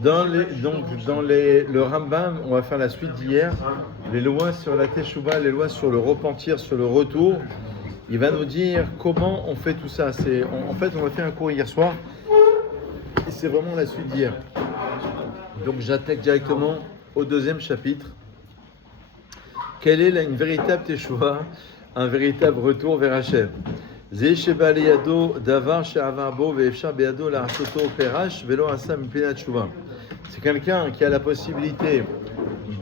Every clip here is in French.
Le Rambam, on va faire la suite d'hier, les lois sur la Teshuvah, les lois sur le repentir, sur le retour. Il va nous dire comment on fait tout ça. En fait, on a fait un cours hier soir, et c'est vraiment la suite d'hier. Donc j'attaque directement au deuxième chapitre. Quelle est une véritable Teshuvah, un véritable retour vers Hachem? C'est quelqu'un qui a la possibilité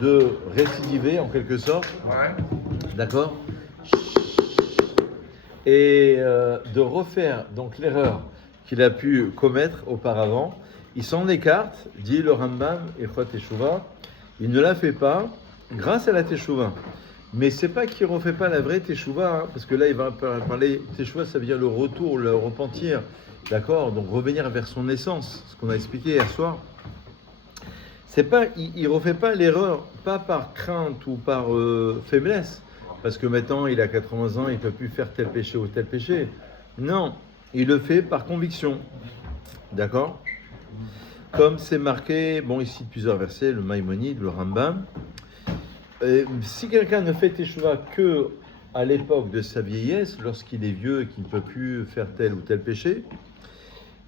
de récidiver en quelque sorte, d'accord, et de refaire donc l'erreur qu'il a pu commettre auparavant. Il s'en écarte, dit le Rambam, Echot Teshuvah, il ne la fait pas grâce à la Teshuvah. Mais c'est pas qu'il ne refait pas la vraie Teshuvah, hein, parce que là il va parler, Teshuvah ça veut dire le retour, le repentir, d'accord, donc revenir vers son essence, ce qu'on a expliqué hier soir. C'est pas, il refait pas l'erreur, pas par crainte ou par faiblesse, parce que maintenant il a 80 ans, il ne peut plus faire tel péché ou tel péché. Non, il le fait par conviction, d'accord. Comme c'est marqué, bon il cite plusieurs versets, le Maïmonide, le Rambam. Si quelqu'un ne fait Teshuvah que à l'époque de sa vieillesse, lorsqu'il est vieux et qu'il ne peut plus faire tel ou tel péché,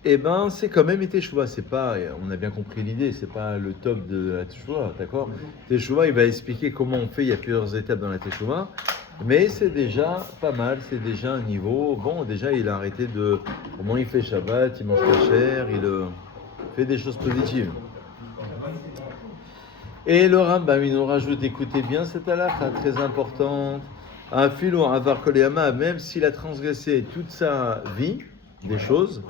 eh ben c'est quand même Teshuvah. C'est pas, on a bien compris l'idée, c'est pas le top de la Teshuvah, d'accord. Teshuvah, il va expliquer comment on fait. Il y a plusieurs étapes dans la Teshuvah, mais c'est déjà pas mal, c'est déjà un niveau. Bon, déjà il a arrêté de, comment il fait Shabbat, il mange kasher, il fait des choses positives. Et le Rambam, il nous rajoute, écoutez bien cette halakha très importante, un filon avar koléama, même s'il a transgressé toute sa vie, des choses,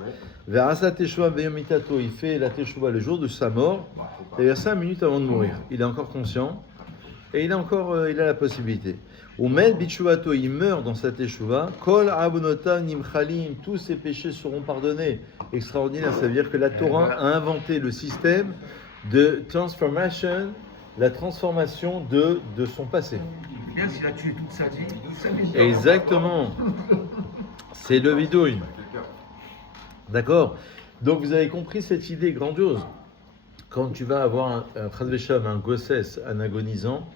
vers Asa Teshuvah Beyomitato, il fait la Teshuvah le jour de sa mort, c'est-à-dire 5 minutes avant de mourir. Il est encore conscient, et il a la possibilité. Ou Med Bichuvato, il meurt dans sa Teshuvah, Kol Abunota Nimchalim, tous ses péchés seront pardonnés. Extraordinaire, ça veut dire que la Torah a inventé le système de transformation, la transformation de son passé. Bien, s'il a tué toute sa vie, exactement. C'est le vidouille. D'accord. Donc vous avez compris cette idée grandiose. Quand tu vas avoir un gossesse, un agonisant,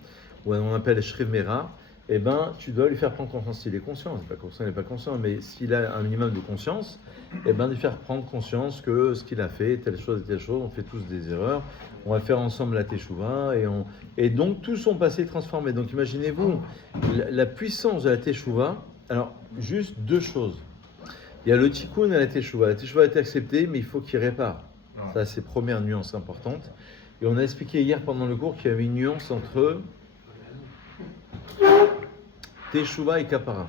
ou on appelle Shriv Mera, eh ben, tu dois lui faire prendre conscience. S'il est conscient, il n'est pas conscient, mais s'il a un minimum de conscience, eh ben, de lui faire prendre conscience que ce qu'il a fait, telle chose, on fait tous des erreurs, on va faire ensemble la Teshuvah, et donc tout son passé est transformé. Donc imaginez-vous la puissance de la Teshuvah. Alors, juste deux choses. Il y a le Tikkun et la Teshuvah. La Teshuvah a été acceptée, mais il faut qu'il répare. Ça, c'est première nuance importante. Et on a expliqué hier pendant le cours qu'il y avait une nuance entre Teshuvah et Kapara.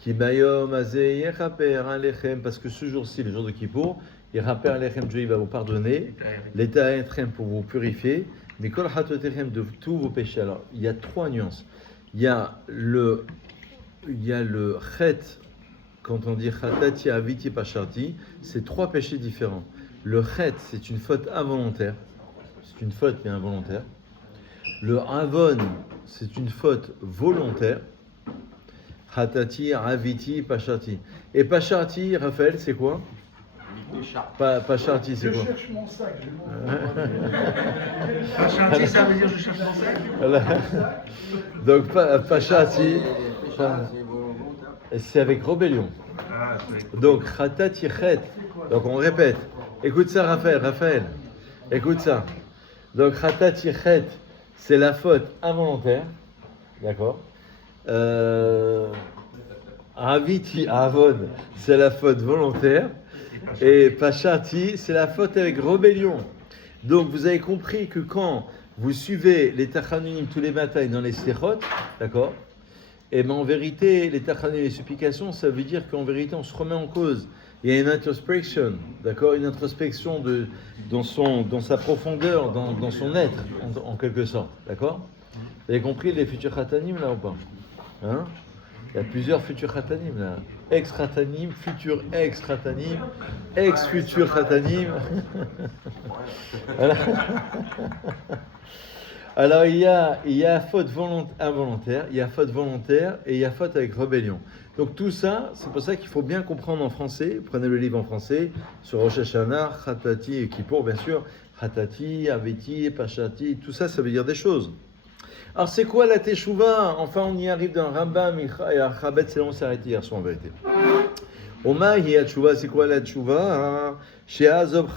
Ki bayom azeh yechaper alechem, parce que ce jour-ci, le jour de Kippour, yechaper alechem, Dieu va vous pardonner, l'état etrem pour vous purifier, mais kol hatotechem de tous vos péchés. Alors, il y a trois nuances. Il y a le chet, quand on dit chatati aviti pacharti, c'est trois péchés différents. Le chet, c'est une faute involontaire. C'est une faute mais involontaire. Le avon, c'est une faute volontaire. Hatati, aviti, pacharti. Et pacharti, Raphaël, c'est quoi? Pacharti, c'est quoi? Je cherche mon sac. Pacharti, ça veut dire je cherche mon sac. Voilà. Donc, pacharti, c'est avec rébellion. Donc, hatati, chet. Donc, on répète. Écoute ça, Raphaël. Écoute ça. Donc, hatati, chet, c'est la faute involontaire. D'accord. Aviti, avon, c'est la faute volontaire. Et pachati, c'est la faute avec rébellion. Donc vous avez compris que quand vous suivez les tachanunim tous les matins dans les sechot, d'accord, et ben en vérité, les tachanunim, les supplications, ça veut dire qu'en vérité, on se remet en cause. Il y a une introspection, d'accord, une introspection dans sa profondeur, dans son être, en quelque sorte, d'accord. Vous avez compris les futurs khatanim là ou pas? Hein? Il y a plusieurs futurs khatanim là. Ex-khatanim, futur ex-khatanim, ex-futur khatanim. Voilà. Alors, il y a faute involontaire, il y a faute volontaire et il y a faute avec rébellion. Donc, tout ça, c'est pour ça qu'il faut bien comprendre en français. Prenez le livre en français sur Rosh Hashanah, Khatati et Kippour, bien sûr. Khatati, Aveti, Pashati, tout ça, ça veut dire des choses. Alors, c'est quoi la Teshuvah? Enfin, on y arrive dans Rambam et à Chabet, c'est là où on s'est arrêté hier soir en vérité. Oma hi Teshuvah, c'est quoi la Teshuvah? Chez Azov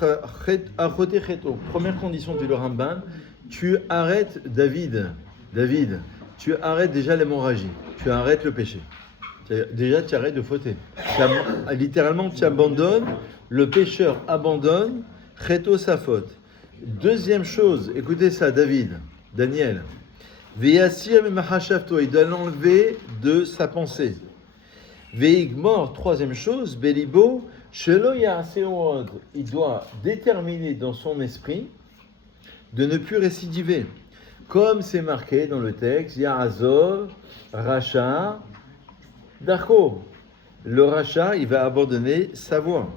Achote Cheto. Première condition du Rambam, tu arrêtes David, tu arrêtes déjà l'hémorragie, tu arrêtes le péché. Déjà, tu arrêtes de fauter. Littéralement, tu abandonnes, le pécheur abandonne, Cheto sa faute. Deuxième chose, écoutez ça, Daniel. Veyassir memachashavto, il doit l'enlever de sa pensée. Veigmor, troisième chose, Belibo, shelo ya'aseod, il doit déterminer dans son esprit de ne plus récidiver. Comme c'est marqué dans le texte, Ya'azov, Racha, Darko. Le Racha, il va abandonner sa voie.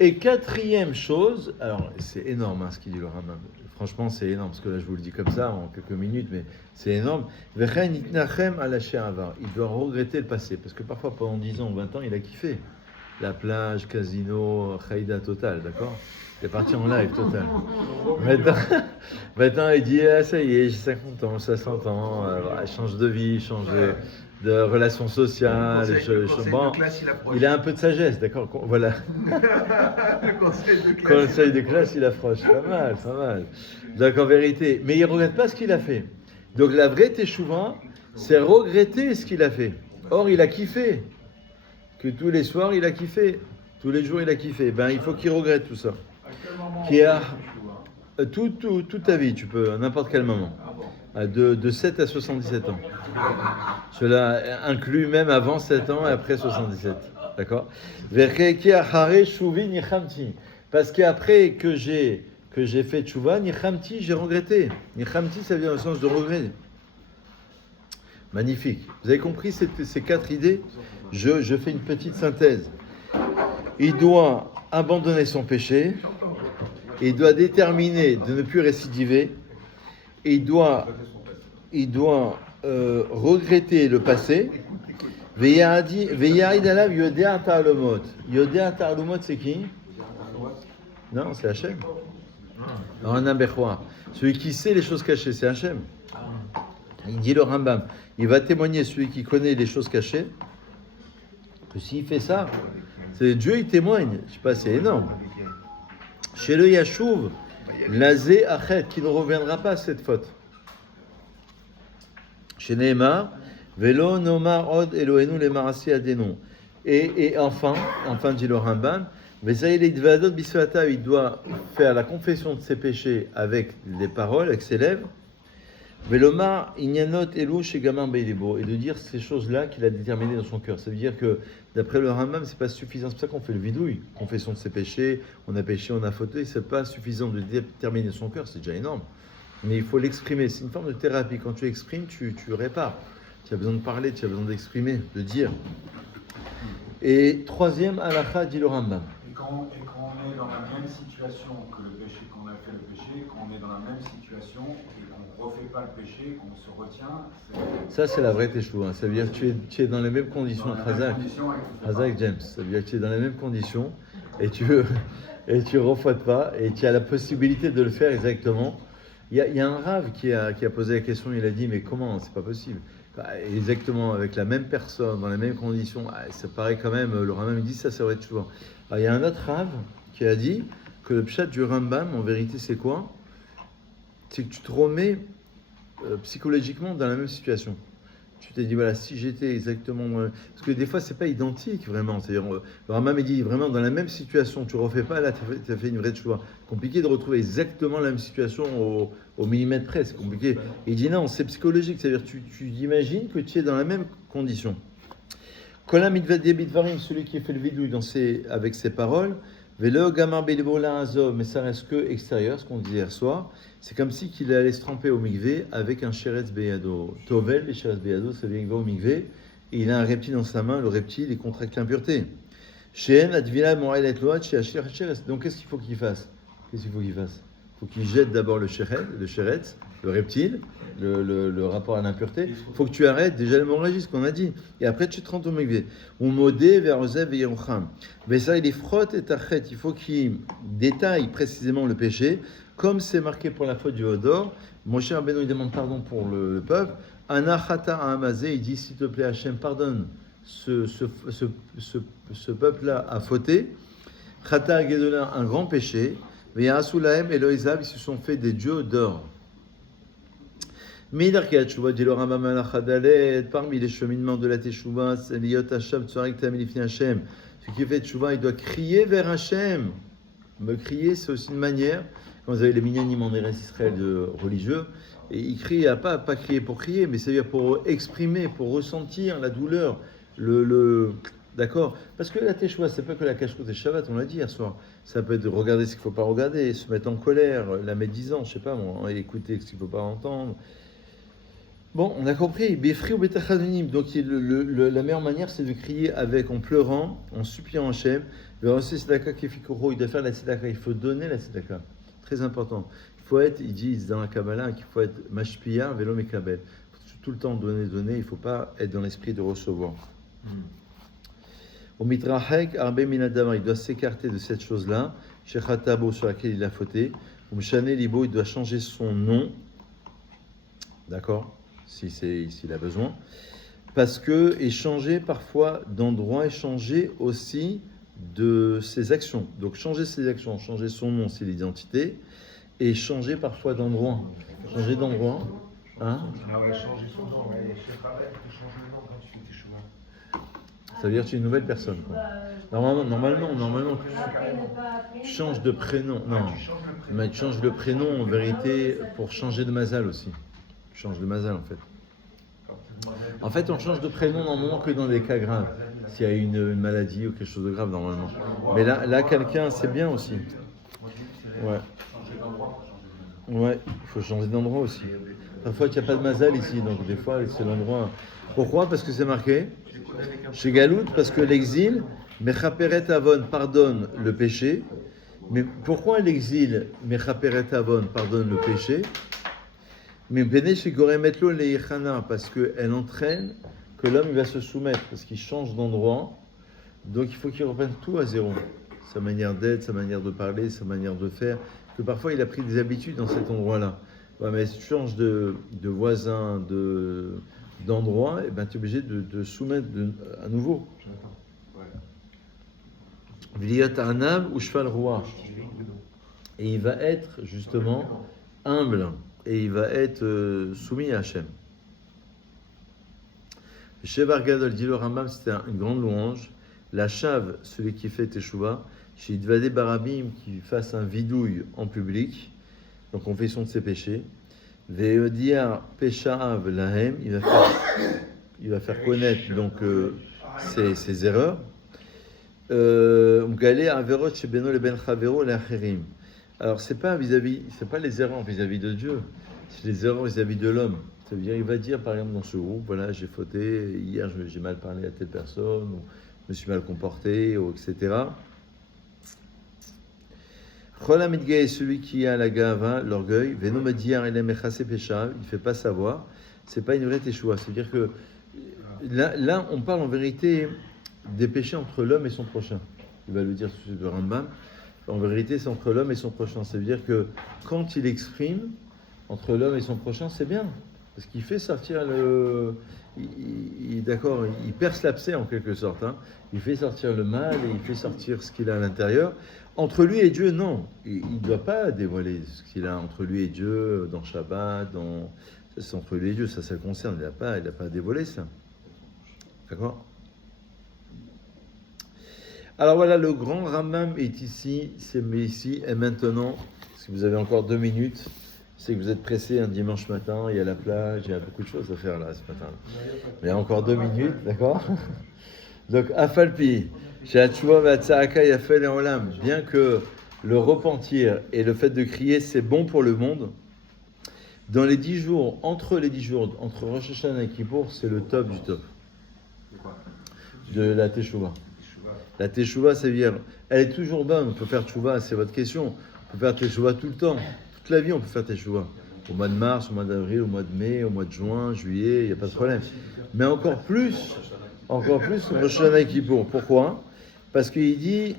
Et quatrième chose, alors c'est énorme ce qu'il dit le Rambam. Franchement, c'est énorme, parce que là je vous le dis comme ça en quelques minutes, mais c'est énorme. Il doit regretter le passé, parce que parfois pendant 10 ans ou 20 ans, il a kiffé. La plage, casino, Khaïda total, d'accord? Il est parti en live total. Maintenant il dit, ah, ça y est, j'ai 50 ans, 60 ans, je change de vie, change de relations sociales. Bon, il a un peu de sagesse, d'accord? Voilà. Le Conseil de classe, il approche. Pas mal. Donc en vérité, mais il ne regrette pas ce qu'il a fait. Donc la vraie Teshuvah, c'est regretter ce qu'il a fait. Or, il a kiffé. Que tous les soirs, il a kiffé. Tous les jours, il a kiffé. Ben, il faut qu'il regrette tout ça. Qui a toute ta vie, tu peux, à n'importe quel moment. De 7 à 77 ans. Cela inclut même avant 7 ans et après 77. D'accord? Parce qu'après que j'ai fait tchouva, nichamti, j'ai regretté. Nichamti, ça vient dans le sens de regret. Magnifique. Vous avez compris ces 4 idées? Je fais une petite synthèse. Il doit abandonner son péché. Il doit déterminer de ne plus récidiver. Il doit regretter le passé. Ve'ya'id alav yodea ta'alomot. Yodea ta'alomot, c'est qui? Non, c'est Hachem. Celui qui sait les choses cachées, c'est Hachem. Il dit le Rambam, il va témoigner, celui qui connaît les choses cachées, que s'il fait ça, c'est Dieu, il témoigne. Je sais pas, c'est énorme. Chez le Yashuv, Lazé Achet, qui ne reviendra pas à cette faute. Chez Nehemar, Velo Nomar Od Elohenu le Marasi Adenon. Et enfin dit le Rambam, il doit faire la confession de ses péchés avec les paroles, avec ses lèvres. Velomar Inyanot Elu chez Gamar Beilebo, et de dire ces choses-là qu'il a déterminées dans son cœur. Ça veut dire que d'après le Rambam, c'est pas suffisant. C'est pour ça qu'on fait le vidouille, confession de ses péchés. On a péché, on a fauté. C'est pas suffisant de déterminer son cœur, c'est déjà énorme. Mais il faut l'exprimer. C'est une forme de thérapie. Quand tu exprimes, tu répares. Tu as besoin de parler, tu as besoin d'exprimer, de dire. Et troisième halakha, dit le Rambam. Et quand on est dans la même situation que le péché, qu'on a fait le péché, quand on est dans la même situation et qu'on ne refait pas le péché, qu'on se retient, ça c'est la vraie Teshuvah. Ça veut dire que tu es dans les mêmes conditions que Razak James. Ça veut dire que tu es dans les mêmes conditions et tu refautes pas et tu as la possibilité de le faire exactement. Il y a un rave qui a posé la question, il a dit mais comment, c'est pas possible. Exactement avec la même personne, dans les mêmes conditions, ça paraît quand même, le Rambam dit ça va être souvent. Alors, il y a un autre rave qui a dit que le pshat du Rambam, en vérité, c'est quoi? C'est que tu te remets psychologiquement dans la même situation. Tu t'es dit, voilà, si j'étais exactement... parce que des fois, c'est pas identique, vraiment. C'est-à-dire, le Rambam dit vraiment dans la même situation, tu refais pas, là, tu as fait une vraie tchouva. Compliqué de retrouver exactement la même situation au millimètre près, c'est compliqué. Il dit non, c'est psychologique, c'est-à-dire tu imagines que tu es dans la même condition. Kolam idvadia bidvarim, celui qui fait le vidouille avec ses paroles, velo gamar belebola azov, mais ça reste que extérieur, ce qu'on disait hier soir. C'est comme si qu'il allait se tremper au mikvé avec un sheretz beyado. Tovel, les sheretz beyado, ça vient au mikvé, et il a un reptile dans sa main, le reptile, il contracte l'impureté. Sheen advila mo'elet loat she'ashir sheretz. Donc qu'est-ce qu'il faut qu'il fasse? faut qu'il jette d'abord le shéretz, le reptile, le rapport à l'impureté. Il faut que tu arrêtes déjà l'hémorragie, ce qu'on a dit. Et après, tu te rends au mikvé. Ou modé vers Ozev et Yerucham. Mais ça, il est frotte et tachet. Il faut qu'il détaille précisément le péché, comme c'est marqué pour la faute du Hodor. Mon cher Benoît, il demande pardon pour le peuple. Anachata Amazé, il dit, s'il te plaît, Hachem, pardonne. Ce peuple-là a fauté. Chata Gedola, un grand péché. Mais Asulahem et Loïzab, ils se sont fait des dieux d'or. Parmi les cheminements de la Teshuvah, c'est Liot Hashem, Tzorik Tamilifni Hashem. Ce qui fait Teshuvah, il doit crier vers Hashem. Me crier, c'est aussi une manière, quand vous avez les minyanim en Eretz Israël de religieux, et ils crient, pas crier pour crier, mais c'est-à-dire pour exprimer, pour ressentir la douleur, d'accord? Parce que la Teshuvah, c'est pas que la cacheroute des Shabbat, on l'a dit hier soir. Ça peut être de regarder ce qu'il ne faut pas regarder, se mettre en colère, la médisance, je sais pas moi, écouter ce qu'il ne faut pas entendre. Bon, on a compris. Befri ou betachadonim. Donc la meilleure manière, c'est de crier avec, en pleurant, en suppliant Hachem. Le Rosh Tzedaka Kefikoro, il doit faire la Tzedaka. Il faut donner la Tzedaka. Très important. Il faut être, ils disent dans la Kabbalah qu'il faut être mashpia velo mekabel. Il faut tout le temps donner. Il ne faut pas être dans l'esprit de recevoir. Au mitrahek arbe minadama, il doit s'écarter de cette chose-là. Shechatabo, sur laquelle il a fauté. Au mshane libo, il doit changer son nom. D'accord? S'il a besoin, parce que échanger parfois d'endroit, échanger aussi de ses actions. Donc changer ses actions, changer son nom, c'est l'identité, et changer parfois d'endroit. Changer d'endroit, hein? Ah ouais, changer son nom, ouais. Chez Rabel, tu changes le nom quand tu fais tes chevaux. Ça veut dire que tu es une nouvelle personne, quoi. Normalement, tu changes de prénom. Non, mais tu changes le prénom en vérité pour changer de mazal aussi. Tu changes de mazal en fait. En fait, on change de prénom normalement que dans des cas graves. S'il y a une maladie ou quelque chose de grave normalement. Mais là quelqu'un, c'est bien aussi. Ouais. Ouais, il faut changer d'endroit aussi. Parfois, il n'y a pas de mazal ici, donc des fois, c'est l'endroit. Pourquoi? Parce que c'est marqué chez Galout, parce que l'exil, Mechaperet Avon pardonne le péché. Mais pourquoi l'exil, Mechaperet Avon pardonne le péché? Mais parce qu'elle entraîne que l'homme va se soumettre, parce qu'il change d'endroit, donc il faut qu'il reprenne tout à zéro. Sa manière d'être, sa manière de parler, sa manière de faire, que parfois il a pris des habitudes dans cet endroit-là. Ouais, mais si tu changes de voisin, d'endroit, et ben tu es obligé de soumettre à nouveau. V'liyat anam ou cheval roi. Et il va être justement humble. Et il va être soumis à Hachem. Shevar Gadol, dit le Rambam, c'était une grande louange. La Shav, celui qui fait Teshuvah, chez Idvadé Barabim, qui fasse un vidouille en public, donc confession de ses péchés. Ve'odia Pesha'av Lahem, il va faire connaître donc ses erreurs. Mgalé Averot Shebeno le Ben Chavero l'Acherim. Alors c'est pas les erreurs vis-à-vis de Dieu, c'est les erreurs vis-à-vis de l'homme. Ça veut dire, il va dire par exemple dans ce groupe, voilà, j'ai fauté, hier j'ai mal parlé à telle personne, ou je me suis mal comporté, ou etc. Chol Amidgay est celui qui a la gava, l'orgueil, Veno Madiar il ne fait pas savoir, c'est pas une vraie teshuva. C'est-à-dire que là on parle en vérité des péchés entre l'homme et son prochain. Il va le dire tout de suite de Rambam. En vérité, c'est entre l'homme et son prochain. Ça veut dire que quand il exprime entre l'homme et son prochain, c'est bien. Parce qu'il fait sortir d'accord, il perce l'abcès en quelque sorte. Hein. Il fait sortir le mal et il fait sortir ce qu'il a à l'intérieur. Entre lui et Dieu, non. Il ne doit pas dévoiler ce qu'il a entre lui et Dieu, dans Shabbat, ça, c'est entre lui et Dieu, ça le concerne. Il n'a pas dévoilé ça. D'accord? Alors voilà, le grand Rambam est ici, et maintenant, si vous avez encore 2 minutes, c'est que vous êtes pressé un dimanche matin, il y a la plage, il y a beaucoup de choses à faire là ce matin. Mais il y a encore 2 minutes, d'accord? Donc, Afalpi, bien que le repentir et le fait de crier, c'est bon pour le monde, dans les 10 jours, entre Rosh Hashanah et Kippour, c'est le top du top de la Teshuvah. La Teshuvah, ça veut dire, elle est toujours bonne. On peut faire Teshuvah, c'est votre question. On peut faire Teshuvah tout le temps. toute la vie, on peut faire Teshuvah. Au mois de mars, au mois d'avril, au mois de mai, au mois de juin, juillet, il n'y a pas de problème. Mais encore plus, Rosh Hashanah et Kippour. Pourquoi? Parce qu'il dit,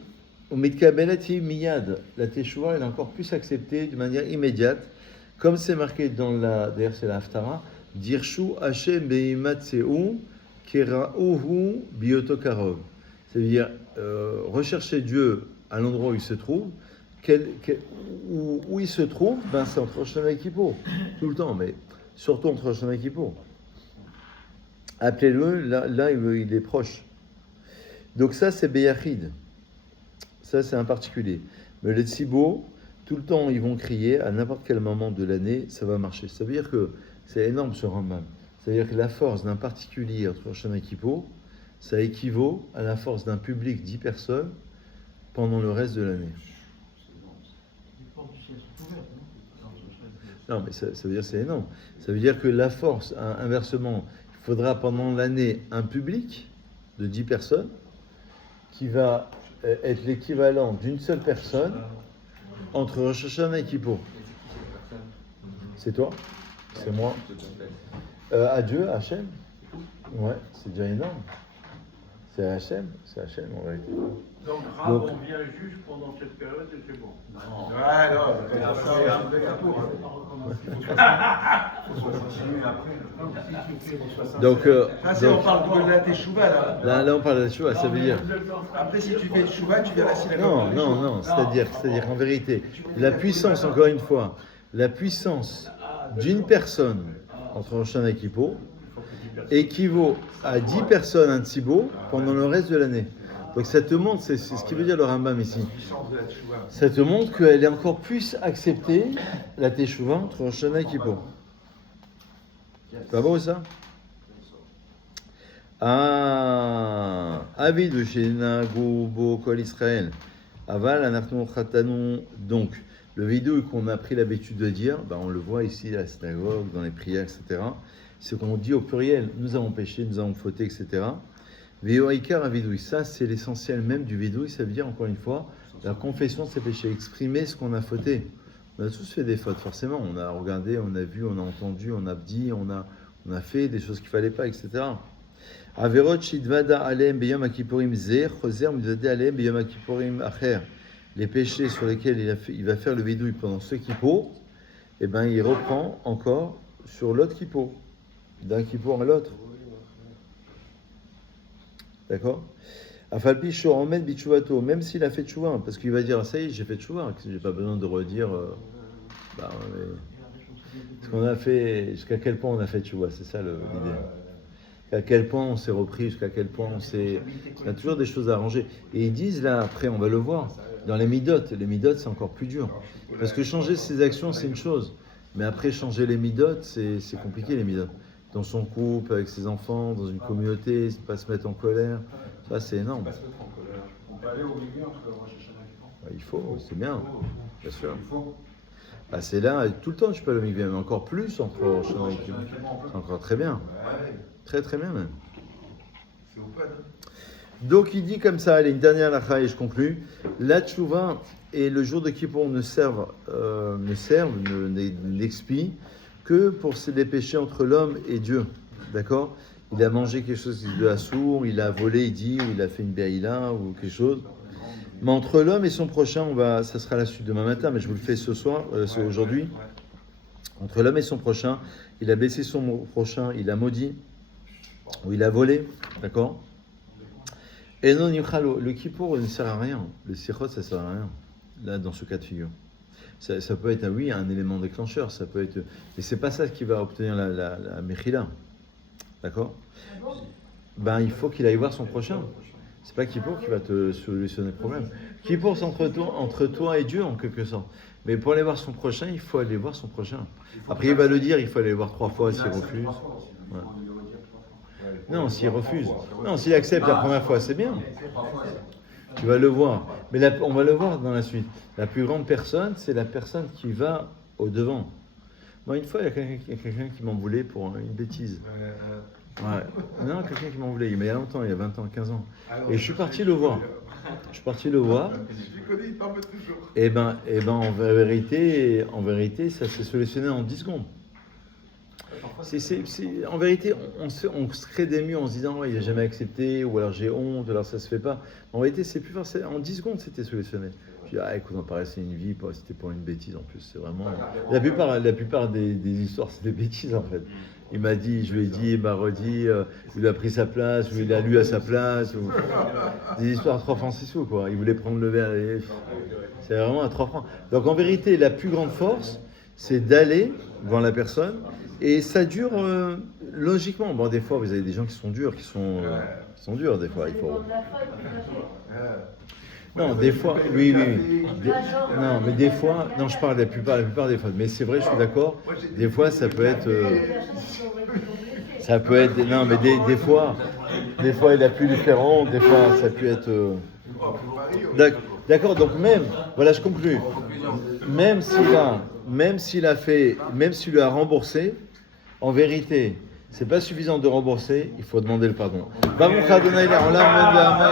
au Mitkabelati Miyad, la Teshuvah est encore plus acceptée de manière immédiate, comme c'est marqué d'ailleurs c'est la Haftara, Dirshu Hashem Beimatseu Kerauhu Biotokarov. C'est-à-dire, rechercher Dieu à l'endroit où il se trouve, où il se trouve, c'est entre Rosh Hashanah et Kippour, tout le temps, mais surtout entre Rosh Hashanah et Kippour. Appelez-le, là il est proche. Donc ça c'est Beyachid, ça c'est un particulier. Mais les Tzibo, tout le temps ils vont crier, à n'importe quel moment de l'année, ça va marcher. Ça veut dire que c'est énorme ce Rambam. Ça veut dire que la force d'un particulier entre Rosh Hashanah et Kippour, ça équivaut à la force d'un public 10 personnes pendant le reste de l'année. Non, mais ça veut dire que c'est énorme. Ça veut dire que la force, inversement, il faudra pendant l'année un public de 10 personnes qui va être l'équivalent d'une seule personne entre Rosh Hashanah et Kippour. C'est toi? C'est moi? Adieu, Hachem? Ouais, c'est déjà énorme. C'est Hachem en vérité. Donc, Rav, on vient juste pendant cette période et c'est bon. Non. Ouais, non, Donc, on parle de la Teshuvah là. là, on parle de la Teshuvah, ça veut dire. Après, si tu fais Teshuvah, tu verras si la synagogue. Non, c'est-à-dire en vérité, la puissance, encore une fois, la puissance d'une personne entre Rosh Hashanah et Kippour équivaut à 10 personnes un tzibo pendant le reste de l'année. Donc ça te montre, c'est ce qui veut dire le Rambam ici. Ça te montre qu'elle est encore plus acceptée, la Teshuvah, entre Rosh Hashanah et Kippour. C'est pas beau ça? Avidu shenagu bo kol Israël. Aval anachnu chatanu. Donc, le vidéo qu'on a pris l'habitude de dire, on le voit ici à la synagogue, dans les prières, etc. C'est qu'on dit au pluriel, nous avons péché, nous avons fauté, etc. Veoikar avidouille, ça c'est l'essentiel même du vidouille, ça veut dire encore une fois la confession de ses péchés, exprimer ce qu'on a fauté. On a tous fait des fautes, forcément. On a regardé, on a vu, on a entendu, on a dit, on a fait des choses qu'il fallait pas, etc. Averot shidvada alem beyom akipurim zer, choser midvada alem beyom akipurim acher. Les péchés sur lesquels il va faire le vidouille pendant ce kippour, il reprend encore sur l'autre kippour, d'un kippour à l'autre. D'accord? Afalpi shoramed bichuvato, même s'il a fait tchouva, parce qu'il va dire ça y est, j'ai fait tchouva, j'ai pas besoin de redire ce qu'on a fait, jusqu'à quel point on a fait tchouva, c'est ça l'idée. À quel point on s'est repris, jusqu'à quel point on a toujours des choses à arranger. Et ils disent là, après on va le voir, dans les midot c'est encore plus dur. Parce que changer ses actions c'est une chose, mais après changer les midot, c'est compliqué les midot. Dans son couple, avec ses enfants, dans une communauté, ne pas se mettre en colère, ça c'est énorme. On peut aller au milieu entre Rosh Hashanah et Kippour. Il faut, c'est bien sûr. Il faut. C'est là, tout le temps tu peux aller au milieu, mais encore plus entre Rosh Hashanah et Kippour. C'est encore très bien. Très très bien même. C'est open. Donc il dit comme ça, allez, une dernière lacha et je conclus. La tchouva et le jour de Kippour n'expient que pour des péchés entre l'homme et Dieu. D'accord? Il a mangé quelque chose de assourd, il a volé, il dit, ou il a fait une béaïla ou quelque chose. Mais entre l'homme et son prochain, ça sera la suite demain matin, mais je vous le fais ce soir, c'est aujourd'hui. Entre l'homme et son prochain, il a blessé son prochain, il a maudit, ou il a volé, d'accord? Et non, le kippour ne sert à rien, le sichot ça sert à rien, là dans ce cas de figure. Ça peut être, un élément déclencheur, ça peut être, mais c'est pas ça qui va obtenir la mechila, d'accord? Il faut qu'il aille voir son prochain. C'est pas Kippour qui va te solutionner le problème. Kippour c'est entre toi et Dieu en quelque sorte. Mais pour aller voir son prochain, il faut aller voir son prochain. Après il va le dire, il faut aller le voir 3 fois s'il refuse. Ouais. Non, s'il refuse. Non, s'il accepte la première fois, c'est bien. Tu vas le voir. Mais on va le voir dans la suite. La plus grande personne, c'est la personne qui va au devant. Moi, une fois, il y a quelqu'un qui m'en voulait pour une bêtise. Ouais. Non, quelqu'un qui m'en voulait. Mais il y a longtemps, il y a 20 ans, 15 ans. Et je suis parti le voir. Je suis parti le voir. Je connais, il t'en veut toujours. En vérité, ça s'est solutionné en 10 secondes. En vérité, on se crée des murs en se disant ouais, il n'a jamais accepté, ou alors j'ai honte, alors ça se fait pas. En vérité, c'est plus facile. En 10 secondes, c'était solutionné. Je dis, écoute, on paraissait une vie, c'était pas une bêtise en plus. C'est vraiment. La plupart des histoires, c'est des bêtises en fait. Il m'a dit, je lui ai dit, il m'a redit, il a pris sa place, ou il a lu à sa place. Ou... Des histoires à 3 francs 6 sous, quoi. Il voulait prendre le verre. C'est vraiment à 3 francs. Donc en vérité, la plus grande force, c'est d'aller voir la personne. Et ça dure logiquement. Bon, des fois, vous avez des gens qui sont durs, qui sont durs, des fois. Il faut... Non, des fois, oui. Non, mais des fois, non, je parle de la plupart des fois. Mais c'est vrai, je suis d'accord. Des fois, ça peut être. Non, mais des fois, il a pu lui faire honte. Des fois, ça peut être. D'accord. Donc même, voilà, je conclue. Même s'il a remboursé, en vérité, c'est pas suffisant de rembourser. Il faut demander le pardon.